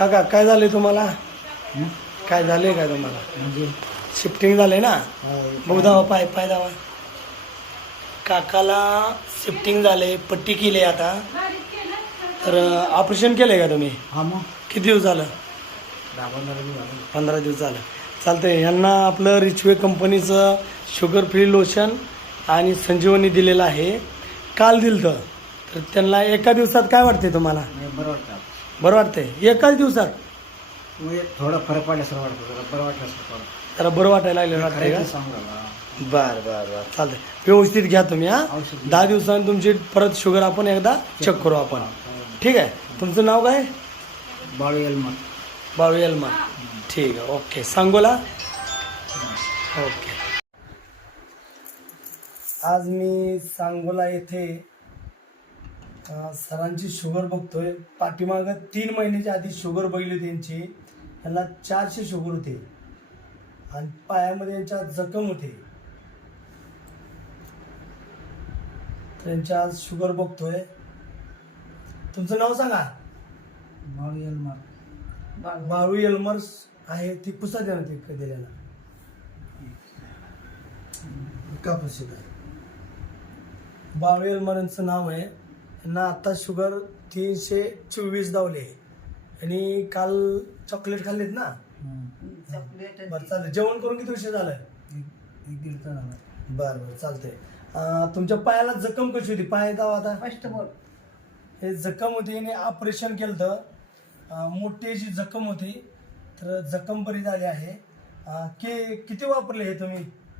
काका काय झालंय तुम्हाला? काय झालंय काय तुम्हाला? म्हणजे शिफ्टिंग झालंय ना? बघू दावा पाय पाय दावा. काकाला शिफ्टिंग झालंय, पट्टी केली आता. तर ऑपरेशन केलंय का तुम्ही? हा मग किती दिवस झालं? 10-15 दिवस झाले. 15 दिवस झालं. चालतंय. यांना आपलं रिचवे कंपनीचं शुगर फ्री लोशन आणि संजीवनी दिलेलं आहे. काल दिलं तर त्यांना एका दिवसात काय वाटते तुम्हाला? म्हणजे बरं वाटतं. बरं वाटतंय एकाच दिवसात? म्हणजे थोडा फरक पडल्यासारखं वाटतं, जरा बरं वाटल्यासारखं वाटतं. जरा बरं वाटायला लागलं वाटतंय का? खरं सांगू का? बरं बरं बरं चालतंय. व्यवस्थित घ्या तुम्ही. हा औषध 10 दिवसांनी तुमची परत शुगर आपण एकदा चेक करू आपण. ठीक आहे. तुमचं नाव काय? बाळू येलमर. बाळू येलमा. ठीक आहे. ओके. सांगोला. ओके. आज मी सांगोला येथे सरांची शुगर बघतोय. पाठीमागं 3 महिन्याच्या आधी शुगर बघितली त्यांची. त्यांना 400 शुगर होते आणि पायामध्ये यांच्या जखम होते. त्यांच्या आज शुगर बघतोय. तुमचं नाव सांगा. बाळू येलमर. बाळू येलमर आहे. ती पुसा द्या ते दिलेला का प्रसिद्ध आहे. बाळू येलमर यांचं नाव आहे. यांना आता शुगर 324 दावले आणि काल चॉकलेट खाल्लेत ना? बरं चालतंय. जेवण करून किती उशीर झालं? 1-1.5 तास झाला. बरं बरं चालतंय. तुमच्या पायाला जखम कशी होती? पाय दावा आता. हे जखम होती आणि ऑपरेशन केलं तर मोठी अशी जखम होती. तर जखम बरी झाली आहे. किती वापरले हे तुम्ही?